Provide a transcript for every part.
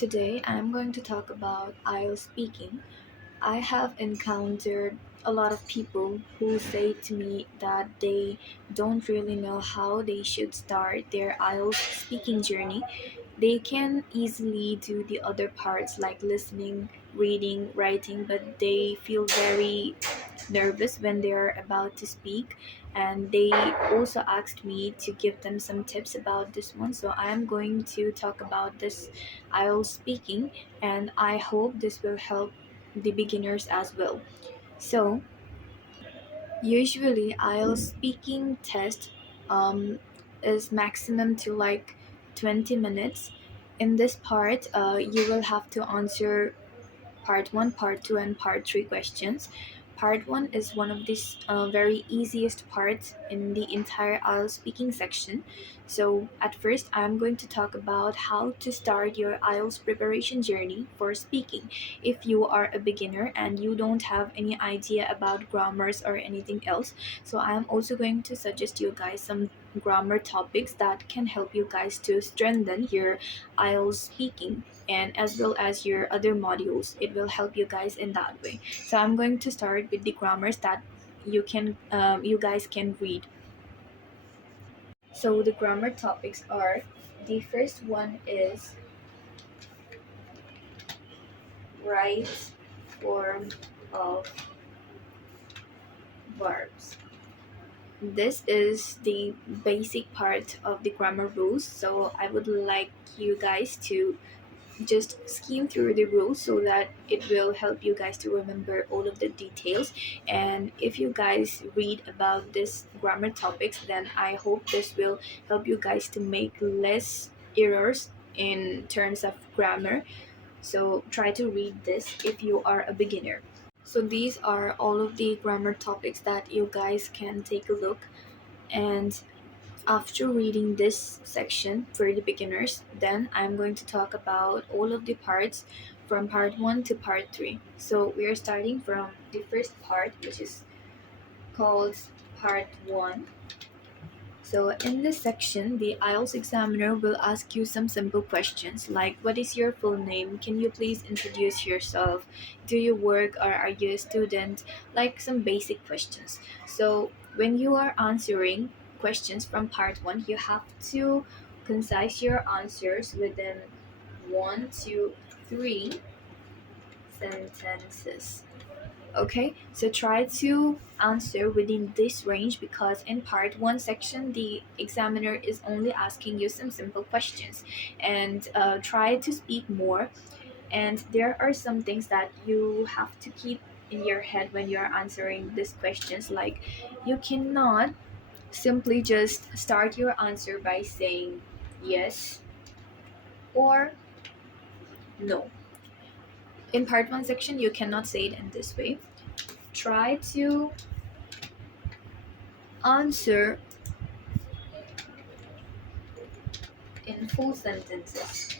Today I'm going to talk about IELTS speaking. I have encountered a lot of people who say to me that they don't really know how they should start their IELTS speaking journey. They can easily do the other parts like listening, reading, writing, but they feel very nervous when they're about to speak, and they also asked me to give them some tips about this one. So I'm going to talk about this IELTS speaking, and I hope this will help the beginners as well. So usually IELTS speaking test um, is maximum to like 20 minutes. In this part, you will have to answer part 1, part 2, and part 3 questions. Part 1 is one of these very easiest parts in the entire IELTS speaking section. So, at first, I'm going to talk about how to start your IELTS preparation journey for speaking. If you are a beginner and you don't have any idea about grammars or anything else, so I'm also going to suggest you guys some grammar topics that can help you guys to strengthen your IELTS speaking, and as well as your other modules. It will help you guys in that way. So I'm going to start with the grammars that you guys can read. So the grammar topics are, the first one is right form of verbs. This is the basic part of the grammar rules, so I would like you guys to just skim through the rules so that it will help you guys to remember all of the details. And if you guys read about this grammar topics, then I hope this will help you guys to make less errors in terms of grammar. So try to read this if you are a beginner. So these are all of the grammar topics that you guys can take a look. And after reading this section for the beginners, then I'm going to talk about all of the parts from part 1 to part 3. So we are starting from the first part, which is called part 1. So in this section, the IELTS examiner will ask you some simple questions like, what is your full name? Can you please introduce yourself? Do you work or are you a student? Like some basic questions. So when you are answering questions from part 1, you have to concise your answers within 1 to 3 sentences. Okay, so try to answer within this range, because in part 1 section the examiner is only asking you some simple questions, and try to speak more. And there are some things that you have to keep in your head when you're answering these questions, like you cannot simply just start your answer by saying yes or no. In part 1 section you cannot say it in this way. Try to answer in full sentences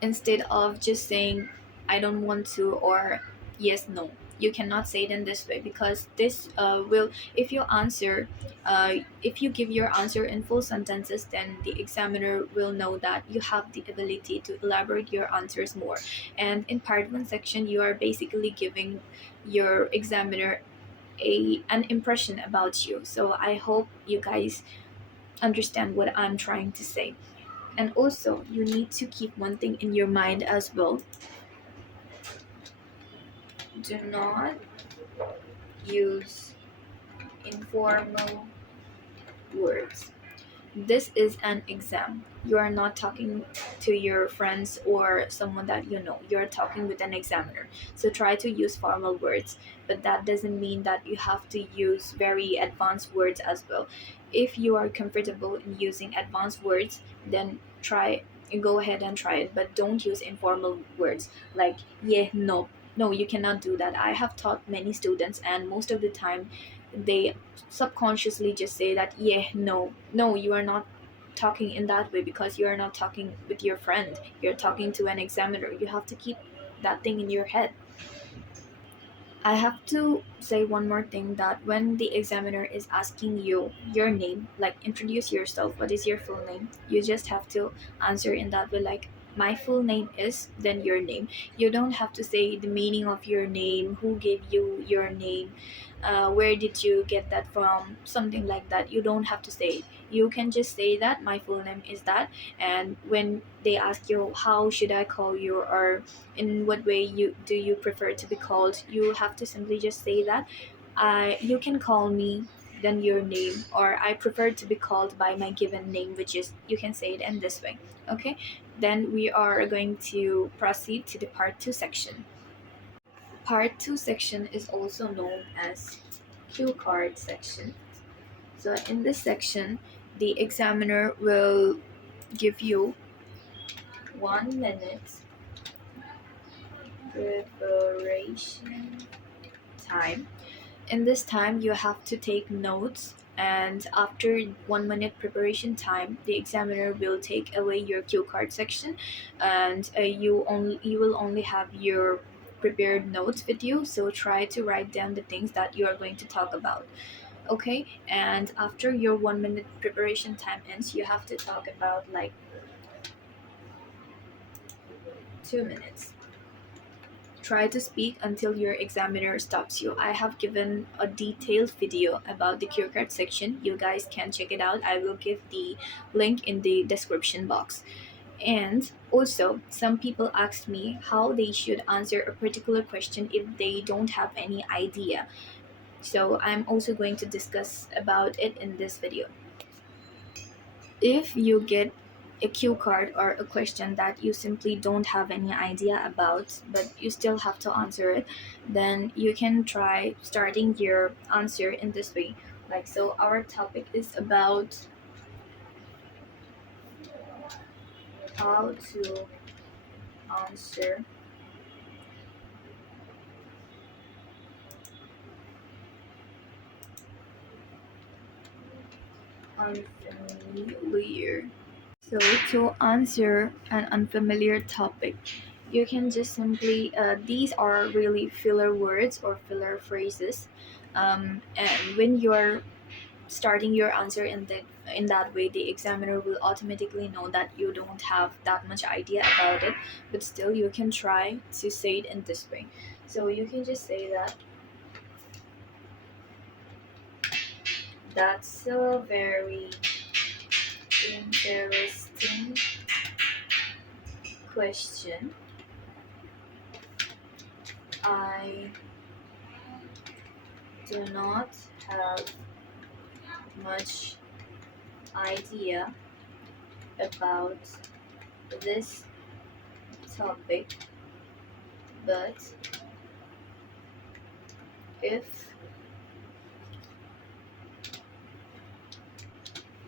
instead of just saying I don't want to or yes no. You cannot say it in this way, because this will, if you answer if you give your answer in full sentences, then the examiner will know that you have the ability to elaborate your answers more. And in part 1 section you are basically giving your examiner an impression about you. So I hope you guys understand what I'm trying to say. And also, you need to keep one thing in your mind as well. Do not use informal words. This is an exam. You are not talking to your friends or someone that you know. You're talking with an examiner. So try to use formal words, but that doesn't mean that you have to use very advanced words as well. If you are comfortable in using advanced words, then try go ahead and try it, but don't use informal words like yeah, no. No, you cannot do that. I have taught many students, and most of the time they subconsciously just say that yeah, no, no, you are not talking in that way, because you are not talking with your friend, you're talking to an examiner. You have to keep that thing in your head. I have to say one more thing, that when the examiner is asking you your name, like introduce yourself, what is your full name, you just have to answer in that way, like my full name is, then your name. You don't have to say the meaning of your name, who gave you your name, where did you get that from, something like that. You don't have to say it. You can just say that my full name is that, and when they ask you how should I call you, or in what way you prefer to be called, you have to simply just say that you can call me, then your name, or I prefer to be called by my given name, which is, you can say it in this way. Okay, then we are going to proceed to the part 2 section. Part 2 section is also known as cue card section. So in this section, the examiner will give you 1 minute preparation time. In this time, you have to take notes, and after 1 minute preparation time, the examiner will take away your cue card section, and you will only have your prepared notes with you. So try to write down the things that you are going to talk about. Okay, and after your 1 minute preparation time ends, you have to talk about like 2 minutes. Try to speak until your examiner stops you. I have given a detailed video about the cue card section. You guys can check it out. I will give the link in the description box. And also, some people asked me how they should answer a particular question if they don't have any idea. So I'm also going to discuss about it in this video. If you get a cue card or a question that you simply don't have any idea about, but you still have to answer it, then you can try starting your answer in this way. Like, so our topic is about how to answer unfamiliar. So to answer an unfamiliar topic, you can just simply, these are really filler words or filler phrases. And when you're starting your answer in that way, the examiner will automatically know that you don't have that much idea about it, but still you can try to say it in this way. So you can just say that that's a very interesting question. I do not have much idea about this topic, but if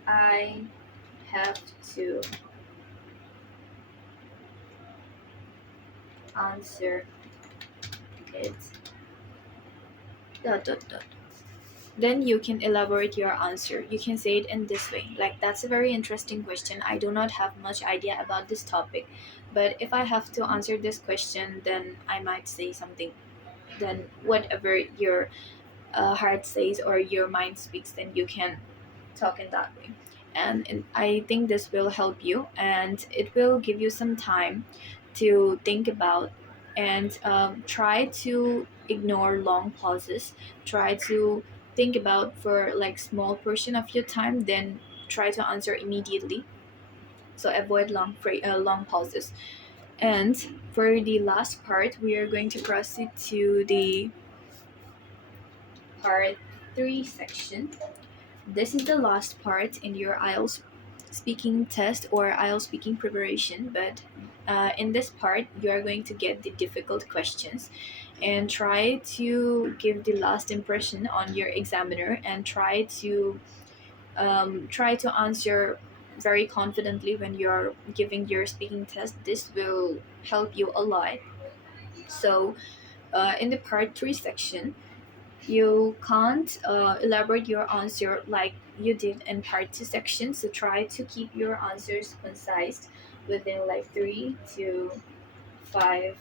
I have to answer it, dot dot dot, then you can elaborate your answer. You can say it in this way, like that's a very interesting question. I do not have much idea about this topic, but if I have to answer this question, then I might say something. Then whatever your heart says or your mind speaks, then you can talk in that way. And I think this will help you, and it will give you some time to think about, and try to ignore long pauses. Try to think about for like small portion of your time, then try to answer immediately. So avoid long pauses. And for the last part, we are going to proceed to the part 3 section. This is the last part in your IELTS speaking test or IELTS speaking preparation, but in this part, you are going to get the difficult questions, and try to give the last impression on your examiner, and try to answer very confidently when you're giving your speaking test. This will help you a lot. So in the part 3 section, you can't elaborate your answer like you did in part 2 section, so try to keep your answers concise within like 3 to 5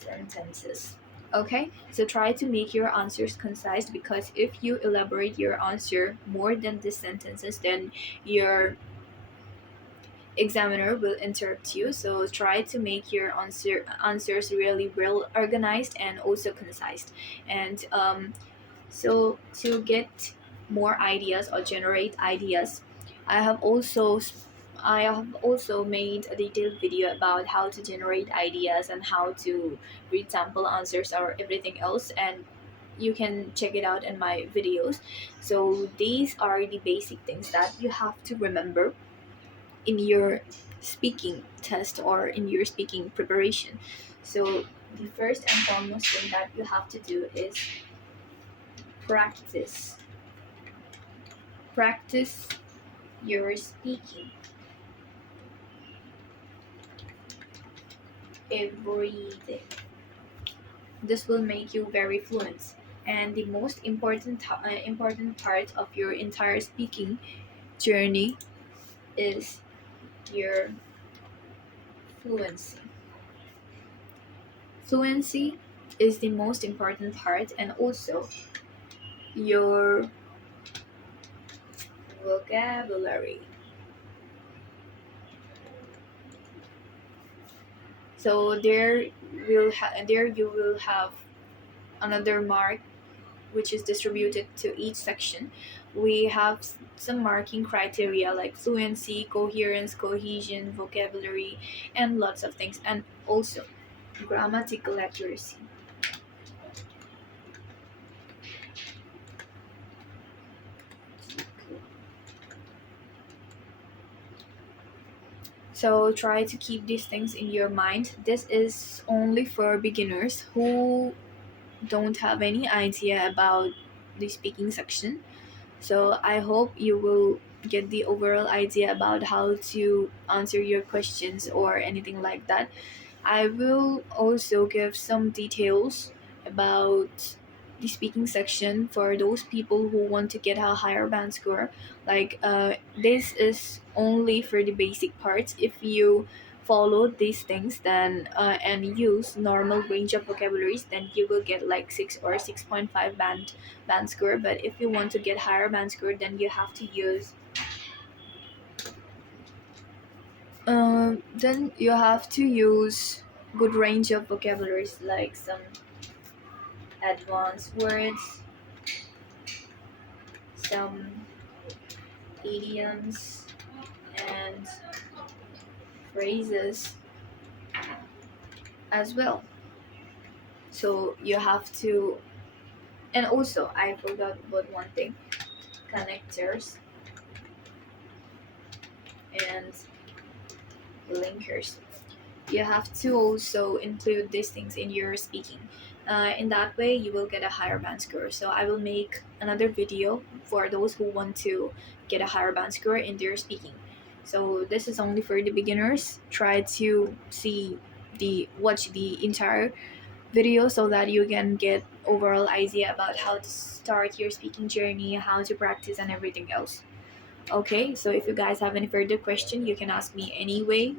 sentences. Okay, so try to make your answers concise, because if you elaborate your answer more than the sentences, then your examiner will interrupt you. So try to make your answers really well organized and also concise. And so to get more ideas or generate ideas, I have also I have also made a detailed video about how to generate ideas and how to read sample answers or everything else, and you can check it out in my videos. So these are the basic things that you have to remember in your speaking test or in your speaking preparation. So the first and foremost thing that you have to do is practice. Practice your speaking every day. This will make you very fluent. And the most important part of your entire speaking journey is your fluency. Fluency is the most important part, and also your vocabulary. So there you will have another mark which is distributed to each section. We have some marking criteria like fluency, coherence, cohesion, vocabulary, and lots of things, and also grammatical accuracy. So try to keep these things in your mind. This is only for beginners who don't have any idea about the speaking section. So I hope you will get the overall idea about how to answer your questions or anything like that. I will also give some details about the speaking section for those people who want to get a higher band score. Like this is only for the basic parts. If you follow these things, then and use normal range of vocabularies, then you will get like 6 or 6.5 band score. But if you want to get higher band score, then you have to use good range of vocabularies, like some advanced words, some idioms, and phrases as well. So you have to, and also I forgot about one thing: connectors and linkers. You have to also include these things in your speaking. In that way, you will get a higher band score. So I will make another video for those who want to get a higher band score in their speaking. So this is only for the beginners. Try to watch the entire video so that you can get overall idea about how to start your speaking journey, how to practice, and everything else. Okay, so if you guys have any further question, you can ask me anyway.